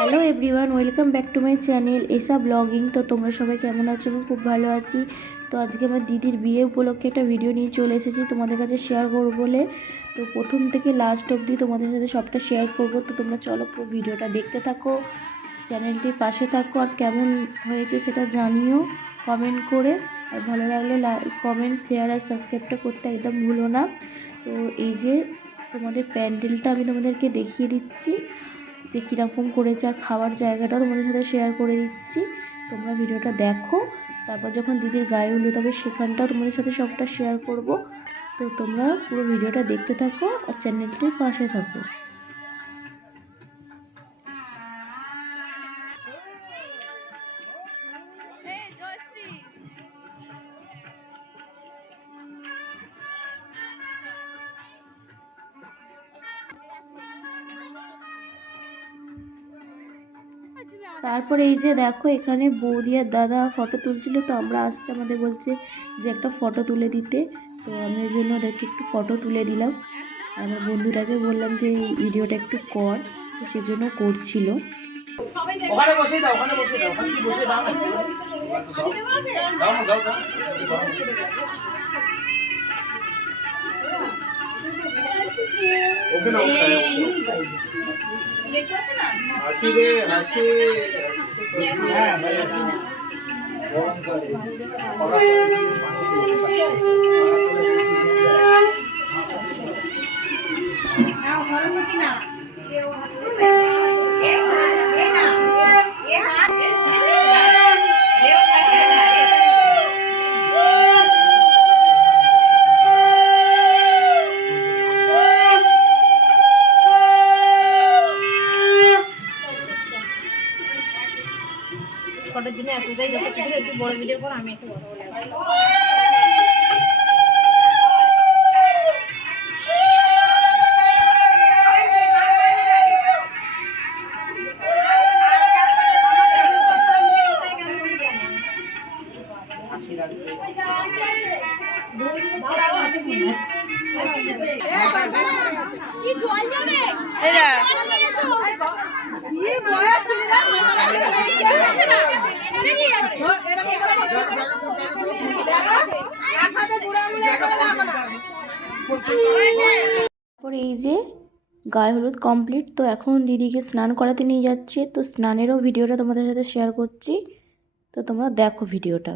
Hello everyone, welcome back to my channel এসা blogging. তো তোমরা সবাই কেমন আছো? আমি খুব ভালো আছি। তো আজকে আমার দিদির বিয়ে উপলক্ষে একটা ভিডিও নিয়ে চলে এসেছি তোমাদের কাছে শেয়ার করবো বলে। তো প্রথম থেকে লাস্ট অবধি তোমাদের সাথে সবটা শেয়ার করবো। তো তোমরা চলো পুরো ভিডিওটা দেখতে থাকো, চ্যানেলটির পাশে থাকো, আর কেমন হয়েছে সেটা জানিও কমেন্ট করে। আর ভালো লাগলে লাইক, কমেন্ট, শেয়ার আর সাবস্ক্রাইবটা করতে একদম ভুলো না। তো এই যে তোমাদের প্যান্ডেলটা আমি তোমাদেরকে দেখিয়ে দিচ্ছি যে কীরকম করেছে, আর খাওয়ার জায়গাটাও তোমাদের সাথে শেয়ার করে দিচ্ছি। তোমরা ভিডিওটা দেখো, তারপর যখন দিদির গায়ে হলুদ হবে সেখানটাও তোমাদের সাথে সবটা শেয়ার করব। তো তোমরা পুরো ভিডিওটা দেখতে থাকো আর চ্যানেলটির পাশে থাকো। তারপরে এই যে দেখো এখানে বৌদি আর দাদা ফটো তুলছিল। তো আমরা আসতে আমাদের বলছে যে একটা ফটো তুলে দিতে। তো আমি ওই জন্য ওদেরকে একটু ফটো তুলে দিলাম। আমার বন্ধুটাকে বললাম যে এই ভিডিওটা একটু কর, তো সেজন্য করছিল। ওখানে বসে দাও, ওখানে বসে দাও, ওখানে বসে দাও না। দাও না, দাও দাও। ওকে না, দেখতে পাচ্ছ না? হাসি রে, হাসি। হ্যাঁ ভাই। গরম করে। না, সরস্বতী না। কেউ হাসছে। এ না। এ হাত। ফটোর জন্য এতটাই যথেষ্ট, একটু বড় ভিডিও কর, আমি একটু বড় বলে তারপরে এই যে গায়ে হলুদ কমপ্লিট। তো এখন দিদিকে স্নান করাতে নিয়ে যাচ্ছে। তো স্নানেরও ভিডিওটা তোমাদের সাথে শেয়ার করছি, তো তোমরা দেখো ভিডিওটা।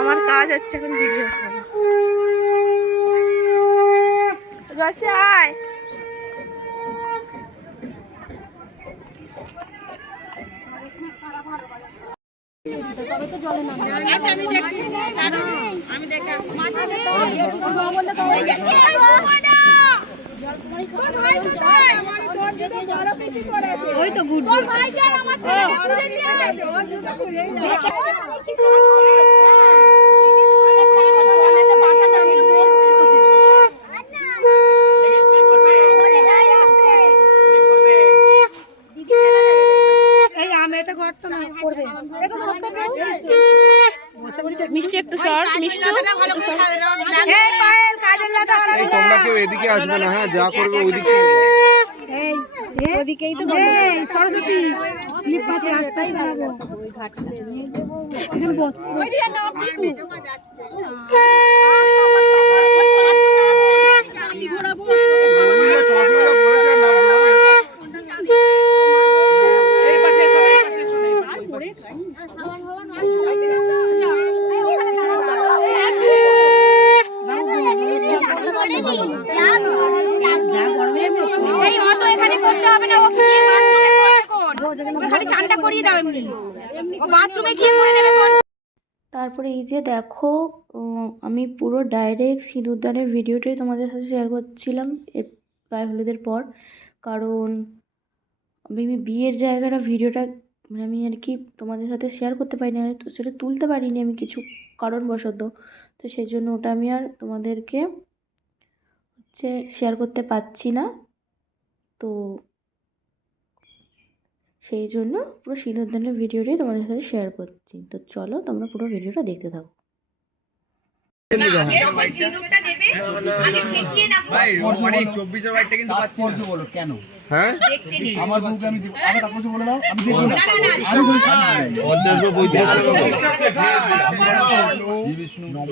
আমার কাজ হচ্ছে এখন ভিডিও আয়। ওই তো গুড মিষ্টি একটু শর্ট, মিষ্টি তোমরা কেউ এদিকে আসবে না, হ্যাঁ যা করবে ওইদিকে। ওদিকেই তো সরস্বতী স্লিপ আছে, রাস্তায় যাবো এখানে বস। খালি চানটা করিয়ে দাও এমনি ও বাথরুমে গিয়ে করে নেবে তারপরে এই যে দেখো, আমি পুরো ডাইরেক্ট সিঁদুরদানের ভিডিওটাই তোমাদের সাথে শেয়ার করছিলাম গায়ে হলুদের পর। কারণ আমি বিয়ের জায়গাটা ভিডিওটা মানে আমি আর কি তোমাদের সাথে শেয়ার করতে পারিনি, তো সেটা তুলতে পারিনি আমি কিছু কারণবশত। তো সেই জন্য ওটা আমি আর তোমাদেরকে হচ্ছে শেয়ার করতে পারছি না। তো সেই জন্য পুরো সিঁদুরদানের ভিডিওটাই তোমাদের সাথে শেয়ার করছি। তো চলো তোমরা পুরো ভিডিওটা দেখতে থাকো। হ্যাঁ আমার বউকে আমি দেব, আমার তারপর বলে দাও, আমি দেখবো না।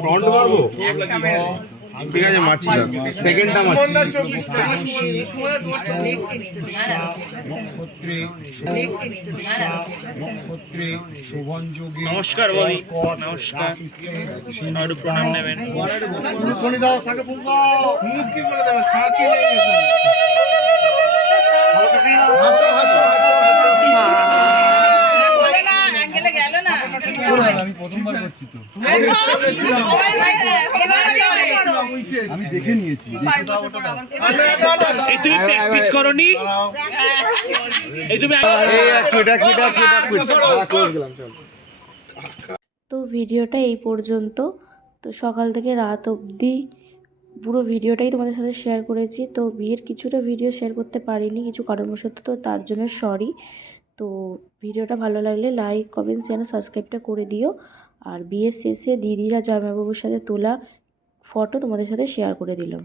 ফ্রন্ট মারবো, ঠিক আছে মারছি না, সেকেন্ডটা মারছি। নমস্কার বলি, নমস্কার, একটু প্রণাম নেবেন। শনি দাও সাকে মুখ কি বলে দেবে, সাকি নেই এখানে। হাসো হাসো হাসো আমি প্রথমবার করছি তো, আমি দেখে নিয়েছি। এই তুমি প্র্যাকটিস করনি, এই তুমি তো ভিডিওটা এই পর্যন্ত। তো সকাল থেকে রাত অবধি পুরো ভিডিওটাই তোমাদের সাথে শেয়ার করেছি। তো বিয়ের কিছুটা ভিডিও শেয়ার করতে পারিনি কিছু কারণবশত, তো তার জন্য সরি। তো ভিডিওটা ভালো লাগলে লাইক কমেন্ট শেয়ার সাবস্ক্রাইবটা করে দিও। আর বিয়ের শেষে দিদিরা জামাইবাবুর সাথে তোলা ফটো তোমাদের সাথে শেয়ার করে দিলাম।